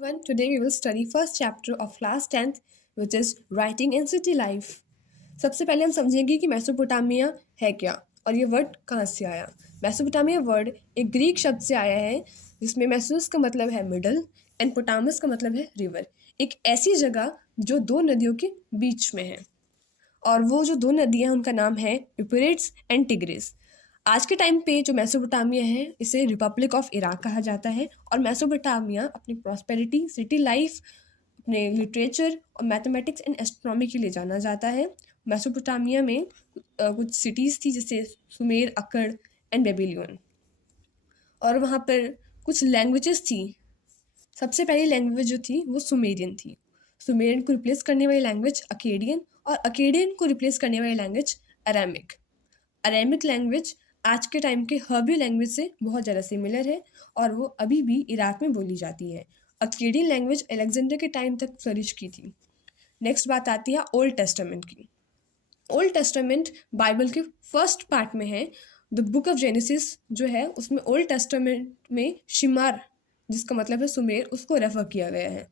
Everyone, today we will study first chapter of class 10th which is writing in city life. सबसे पहले हम समझेंगे कि Mesopotamia है क्या और ये वर्ड कहाँ से आया। मेसोपोटामिया वर्ड एक ग्रीक शब्द से आया है जिसमें मेसोस का मतलब है मिडल एंड पोटामस का मतलब है रिवर। एक ऐसी जगह जो दो नदियों के बीच में है और वो जो दो नदियाँ उनका नाम है यूफ्रेट्स एंड टिग्रिस। आज के टाइम पे जो मेसोपोटामिया है इसे रिपब्लिक ऑफ इराक कहा जाता है और मेसोपोटामिया अपनी प्रॉस्पेरिटी, सिटी लाइफ, अपने लिटरेचर और मैथमेटिक्स एंड एस्ट्रोनॉमी के लिए जाना जाता है। मेसोपोटामिया में कुछ सिटीज़ थी जैसे सुमेर, अक्कड़ एंड बेबीलोन, और वहाँ पर कुछ लैंग्वेजेस थी। सबसे पहली लैंग्वेज जो थी वो सुमेरियन थी। सुमेरियन को रिप्लेस करने वाली लैंग्वेज अकेडियन और अकेडियन को रिप्लेस करने वाली लैंग्वेज अरामिक। अरामिक लैंग्वेज आज के टाइम के हर्बी लैंग्वेज से बहुत ज़्यादा सिमिलर है और वो अभी भी इराक में बोली जाती है। अकेडियन लैंग्वेज अलेक्जेंडर के टाइम तक फ्लरिश की थी। नेक्स्ट बात आती है ओल्ड टेस्टामेंट की। ओल्ड टेस्टामेंट बाइबल के फर्स्ट पार्ट में है। द बुक ऑफ जेनेसिस जो है उसमें ओल्ड टेस्टामेंट में शिमार, जिसका मतलब है सुमेर, उसको रेफर किया गया है।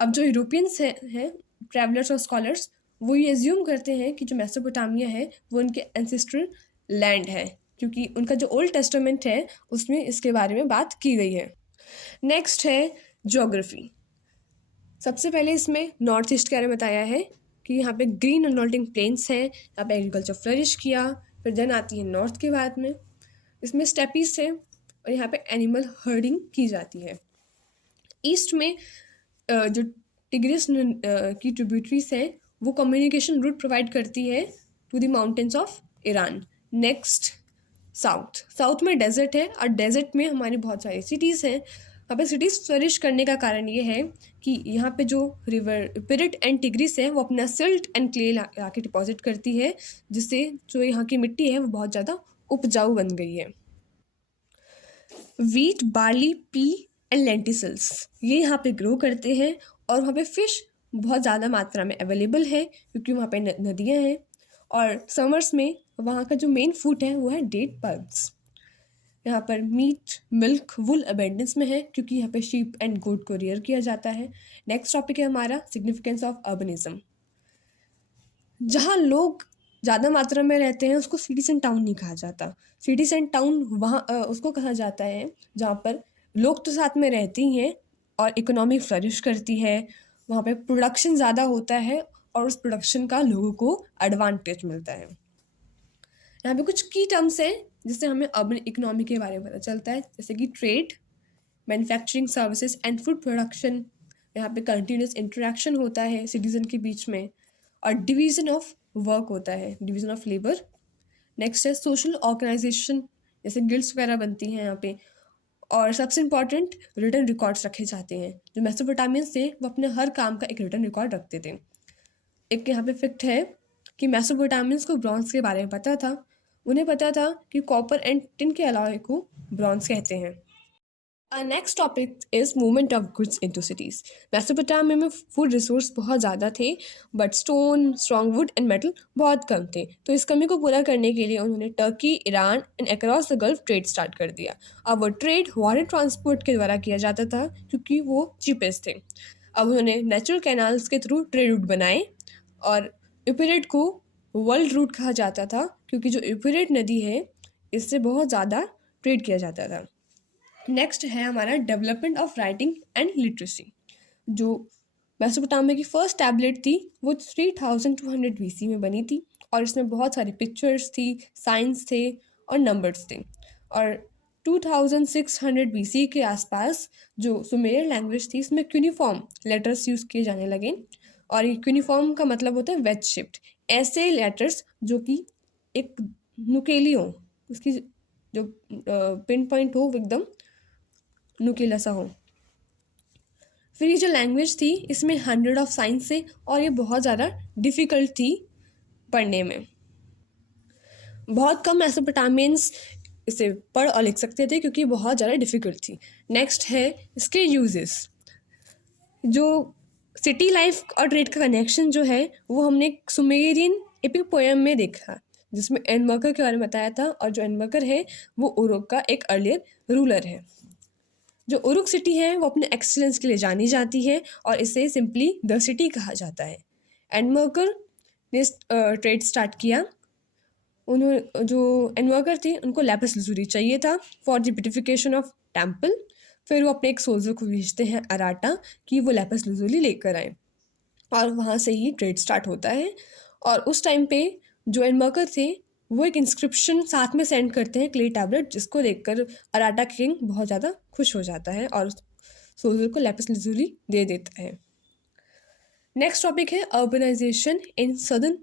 अब जो यूरोपियंस हैं ट्रैवलर्स और स्कॉलर्स, वो ये एज्यूम करते हैं कि जो मेसोपोटामिया है वो उनके एंसेस्ट्रल लैंड है क्योंकि उनका जो ओल्ड टेस्टामेंट है उसमें इसके बारे में बात की गई है। नेक्स्ट है ज्योग्राफी। सबसे पहले इसमें नॉर्थ ईस्ट के बारे में बताया है कि यहाँ पे ग्रीन अनरोल्डिंग प्लेन्स हैं, यहाँ पे एग्रीकल्चर फ्लरिश किया। फिर देन आती है नॉर्थ के बाद में, इसमें स्टेपीज थे और यहाँ पे एनिमल हर्डिंग की जाती है। ईस्ट में जो टिग्रिस की ट्रिब्यूटरीज हैं वो कम्युनिकेशन रूट प्रोवाइड करती है to the mountains of Iran. Next south में डेजर्ट है और डेजर्ट में हमारी बहुत सारी सिटीज़ हैं। यहाँ पे सिटीज़ फ्लरिश करने का कारण ये है कि यहाँ पे जो रिवर पिरिट एंड टिग्रिस है वो अपना सिल्ट एंड क्ले लाके डिपॉजिट करती है, जिससे जो यहाँ की मिट्टी है वो बहुत ज़्यादा उपजाऊ बन गई है। Wheat, barley, P and lenticels ये यहाँ पे ग्रो करते हैं और वहाँ पे फिश बहुत ज़्यादा मात्रा में अवेलेबल है क्योंकि वहाँ पे नदियाँ हैं। और समर्स में वहाँ का जो मेन फूड है वो है डेट बग्स। यहाँ पर मीट, मिल्क, वुल अबेंडेंस में है क्योंकि यहाँ पे शीप एंड गोट को रियर किया जाता है। नेक्स्ट टॉपिक है हमारा सिग्निफिकेंस ऑफ अर्बनिज्म। जहाँ लोग ज़्यादा मात्रा में रहते हैं उसको सिटीज एंड टाउन नहीं कहा जाता। सिटीज एंड टाउन वहाँ उसको कहा जाता है जहाँ पर लोग तो साथ में रहते ही हैं और इकोनॉमी फ्लरिश करती है, वहाँ पे प्रोडक्शन ज़्यादा होता है और उस प्रोडक्शन का लोगों को एडवांटेज मिलता है। यहाँ पे कुछ की टर्म्स हैं जिससे हमें अर्बन इकोनॉमी के बारे में पता चलता है, जैसे कि trade, manufacturing services and food production. यहाँ पे कंटिन्यूस इंटरेक्शन होता है सिटीजन के बीच में और डिवीज़न ऑफ वर्क होता है, डिवीज़न ऑफ लेबर। नेक्स्ट है सोशल ऑर्गेनाइजेशन, जैसे गिल्ड्स वगैरह बनती हैं यहाँ पे। और सबसे इम्पॉर्टेंट रिटर्न रिकॉर्ड्स रखे जाते हैं। जो मेसोपोटामियंस थे वो अपने हर काम का एक रिटर्न रिकॉर्ड रखते थे। एक यहाँ पे फैक्ट है कि मेसोपोटामियंस को ब्रॉन्ज के बारे में पता था। उन्हें पता था कि कॉपर एंड टिन के अलावा को ब्रॉन्ज कहते हैं। Our next topic is movement of goods into cities. Mesopotamia में फूड रिसोर्स बहुत ज़्यादा थे but stone, strong would and metal बहुत कम थे, तो इस कमी को पूरा करने के लिए उन्होंने Turkey, Iran and across the gulf trade start कर दिया। अब वो ट्रेड वाटर ट्रांसपोर्ट के द्वारा किया जाता था क्योंकि वो चीपेस्ट थे। अब उन्होंने नेचुरल कैनाल्स के थ्रू ट्रेड रूट बनाए और यूपरेट को वर्ल्ड रूट कहा जाता था क्योंकि जो यूपरेट नदी है इससे बहुत ज़्यादा ट्रेड किया जाता था। नेक्स्ट है हमारा development of writing and literacy. जो मेसोपोटामिया की फर्स्ट टैबलेट थी वो 3200 BC में बनी थी और इसमें बहुत सारी पिक्चर्स थी, साइंस थे और नंबर्स थे। और 2600 BC के आसपास जो सुमेरियन लैंग्वेज थी इसमें क्यूनिफॉर्म लेटर्स यूज़ किए जाने लगे और ये क्यूनिफॉर्म का मतलब होता है वेज शिफ्ट, ऐसे लेटर्स जो कि एक नुकेली हो, उसकी जो पिन पॉइंट हो एकदम नुकीला सा हो। फिर ये जो लैंग्वेज थी इसमें 100 ऑफ साइंस थे और ये बहुत ज़्यादा डिफ़िकल्ट थी पढ़ने में। बहुत कम मेसोपोटामियंस इसे पढ़ और लिख सकते थे क्योंकि बहुत ज़्यादा डिफ़िकल्ट थी। नेक्स्ट है इसके यूजेस। जो सिटी लाइफ और ट्रेड का कनेक्शन जो है वो हमने सुमेरियन एपिक पोएम में देखा जिसमें एनवर्कर के बारे में बताया था और जो एनवर्कर है वो उरुक का एक अर्लियर रूलर है। जो उरुक सिटी है वो अपने एक्सीलेंस के लिए जानी जाती है और इसे सिंपली द सिटी कहा जाता है। एंडवर्कर ने ट्रेड स्टार्ट किया। उन्होंने जो एनवर्कर थे उनको लैपिस लजुली चाहिए था for the beautification of temple. फिर वो अपने एक सोल्जर को भेजते हैं अराटा कि वो लैपिस लजुली लेकर आए, और वहाँ से ही ट्रेड स्टार्ट होता है। और उस टाइम पे जो एनवर्कर थे वो एक इंस्क्रिप्शन साथ में सेंड करते हैं, क्ले टैबलेट, जिसको देखकर अराटा किंग बहुत ज़्यादा खुश हो जाता है और सोल्जर को लैपिस लजुली दे देता है। नेक्स्ट टॉपिक है urbanisation in southern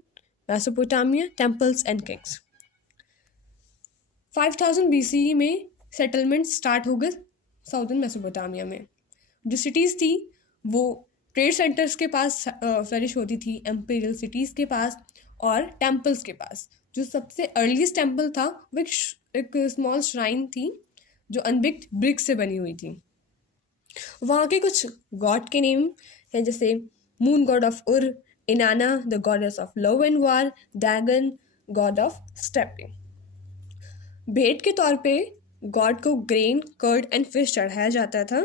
Mesopotamia, temples and kings. 5000 BCE में सेटलमेंट स्टार्ट हो गए साउदर्न मेसोपोटामिया में। जो सिटीज़ थी वो ट्रेड सेंटर्स के पास फ्लरिश होती थी, एम्पीरियल सिटीज़ के पास और टेम्पल्स के पास। जो सबसे अर्लीस्ट टेम्पल था वो एक स्मॉल श्राइन थी जो अनबिक्ड ब्रिक से बनी हुई थी। वहाँ के कुछ गॉड के नेम हैं, जैसे मून गॉड ऑफ उर, इनाना the goddess of love and war, dragon God of stepping. भेंट के तौर पे गॉड को ग्रेन, कर्ड एंड फिश चढ़ाया जाता था।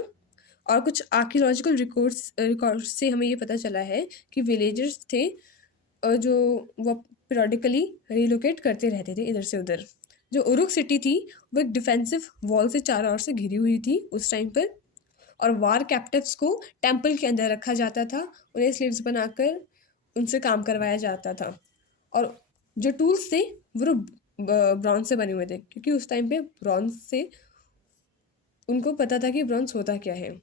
और कुछ आर्कियोलॉजिकल रिकॉर्ड्स से हमें ये पता चला है कि विलेजर्स थे जो वो पीरियडिकली रिलोकेट करते रहते थे इधर से उधर। जो उरुक सिटी थी वो एक डिफेंसिव वॉल से चारों ओर से घिरी हुई थी उस टाइम पर, और वार कैप्टिव्स को टेम्पल के अंदर रखा जाता था, उन्हें स्लेव्स बनाकर उनसे काम करवाया जाता था। और जो टूल्स थे वो ब्रॉन्ज से बने हुए थे, क्योंकि उस टाइम पे ब्रॉन्ज से उनको पता था कि ब्रॉन्ज होता क्या है।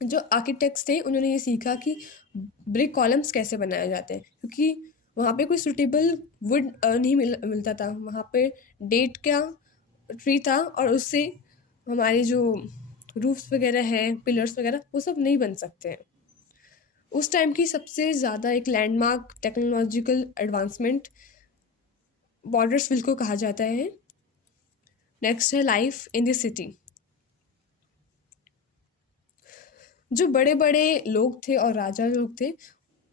जो आर्किटेक्ट्स थे उन्होंने ये सीखा कि ब्रिक कॉलम्स कैसे बनाए जाते हैं, क्योंकि वहाँ पे कोई सुटेबल वुड नहीं मिलता था। वहाँ पे डेट का ट्री था और उससे हमारे जो रूफ्स वगैरह हैं, पिलर्स वगैरह, वो सब नहीं बन सकते हैं। उस टाइम की सबसे ज़्यादा एक landmark technological advancement borders will को कहा जाता है। नेक्स्ट है लाइफ इन द सिटी। जो बड़े बड़े लोग थे और राजा लोग थे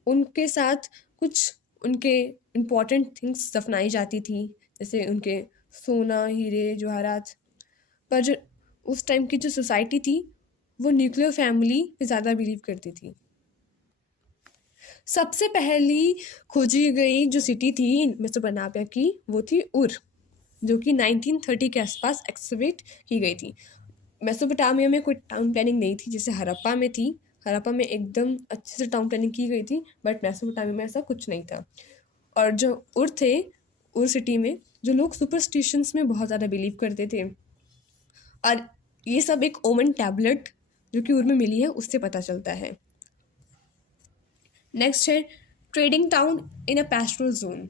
उनके साथ कुछ उनके इम्पॉर्टेंट थिंग्स दफनाई जाती थी, जैसे उनके सोना, हीरे, जवाहरात। पर जो उस टाइम की जो सोसाइटी थी वो न्यूक्लियर फैमिली पे ज़्यादा बिलीव करती थी। सबसे पहली खोजी गई जो सिटी थी मेसोपोटामिया की वो थी उर, जो कि 1930 के आसपास एक्सकवेट की गई थी। मेसोपोटामिया में कोई टाउन प्लानिंग नहीं थी जैसे हड़प्पा में थी। हड़प्पा में एकदम अच्छे से टाउन प्लानिंग की गई थी, बट मेसोपोटामिया में ऐसा कुछ नहीं था। और जो उर थे, उर सिटी में जो लोग सुपरस्टिशंस में बहुत ज़्यादा बिलीव करते थे, और ये सब एक ओमन टैबलेट जो कि उर में मिली है उससे पता चलता है। नेक्स्ट है trading town in a pastoral zone.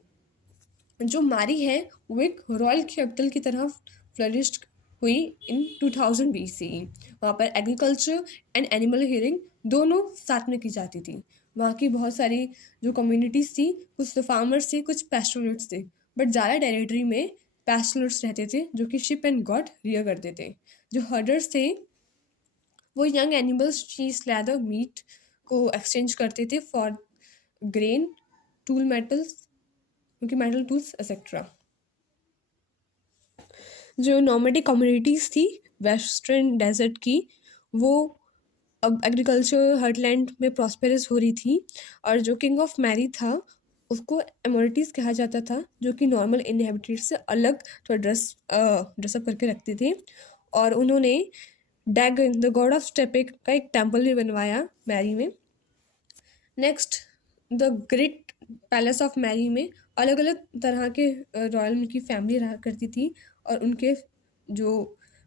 जो मारी है वो एक रॉयल कैपिटल की तरह फ्लरिश्ड हुई इन 2000 BCE। वहाँ पर एग्रीकल्चर एंड एनिमल हियरिंग दोनों साथ में की जाती थी। वहाँ की बहुत सारी जो कम्युनिटीज़ थी, कुछ तो फार्मर्स थे, कुछ पैस्टोरेट्स थे, बट ज़्यादा टेरिटरी में पैस्टोरेट्स रहते थे जो कि शिप एंड गॉड रियर करते थे। जो हर्डर्स थे वो यंग एनिमल्स, चीज, लेदर, मीट को एक्सचेंज करते थे फॉर ग्रेन, टूल मेटल्स, उनकी मेटल टूल्स एक्सेट्रा। जो नॉर्मेटिक कम्युनिटीज़ थी वेस्टर्न डेजर्ट की, वो अब एग्रीकल्चर हर्टलैंड में प्रॉस्पेरस हो रही थी। और जो किंग ऑफ मैरी था उसको एमोरिटीज़ कहा जाता था, जो कि नॉर्मल इनहेबिटेंट से अलग तो ड्रेसअप करके रखते थे। और उन्होंने डैगन द गॉड ऑफ स्टेपिक का एक टेम्पल भी बनवाया मैरी में। Next the great palace of Mari में अलग अलग तरह के रॉयल उनकी फैमिली रहा करती थी, और उनके जो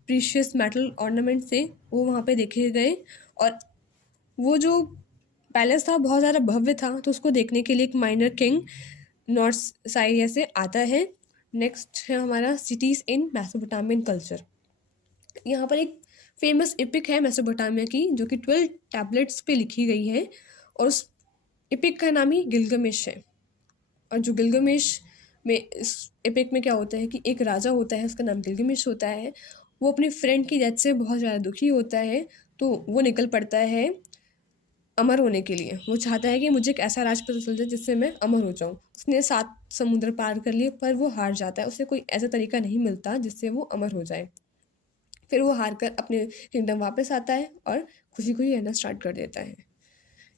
प्रीशियस मेटल ऑर्नामेंट्स थे वो वहाँ पे देखे गए। और वो जो पैलेस था बहुत ज़्यादा भव्य था, तो उसको देखने के लिए एक माइनर किंग नॉर्थ साइरिया से आता है। नेक्स्ट है हमारा सिटीज़ इन मेसोपोटामियन कल्चर। यहाँ पर एक फेमस एपिक है मेसोपोटामिया की जो कि 12 टैबलेट्स पे लिखी गई है, और उस एपिक का नाम ही गिलगमेश है। और जो गिलगमेश में, इस एपिक में क्या होता है कि एक राजा होता है, उसका नाम गिलगमेश होता है। वो अपनी फ्रेंड की डेथ से बहुत ज़्यादा दुखी होता है, तो वो निकल पड़ता है अमर होने के लिए। वो चाहता है कि मुझे एक ऐसा राज पता चल जाए जिससे मैं अमर हो जाऊँ। उसने 7 समुद्र पार कर लिए पर वो हार जाता है, उसे कोई ऐसा तरीका नहीं मिलता जिससे वो अमर हो जाए। फिर वो हार कर अपने किंगडम वापस आता है और खुशी खुशी रहना स्टार्ट कर देता है।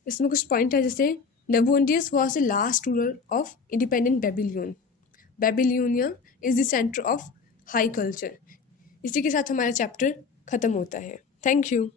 इसमें कुछ पॉइंट है जैसे Nabonidus was the last ruler of independent Babylon. Babylonia is the center of high culture. इसी के साथ हमारा चैप्टर ख़त्म होता है। Thank you.